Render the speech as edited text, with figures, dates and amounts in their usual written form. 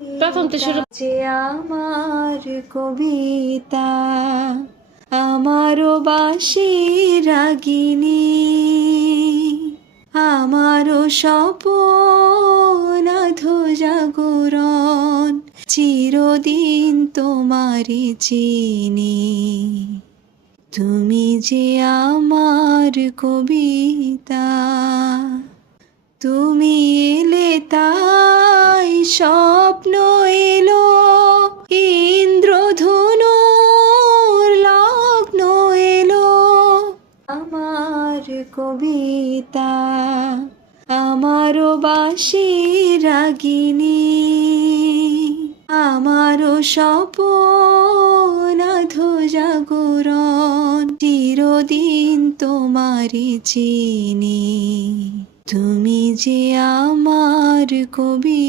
প্রথম তো শুরু। যে আমার কবিতা, আমারও বাঁশি রাগিনী, আমারও স্বপন আধো জাগরণ, চিরদিন তোমারে চিনি। তুমি যে আমার কবিতা, তুমি এলে তাই স্বপ্ন এলো, ইন্দ্রধনুর লগ্ন এলো। আমার কবিতা, আমারও বাঁশি রাগিনী, আমারও স্বপন আধো জাগরণ, চিরদিন তোমারে চিনি। তুমি যে আমার কবি।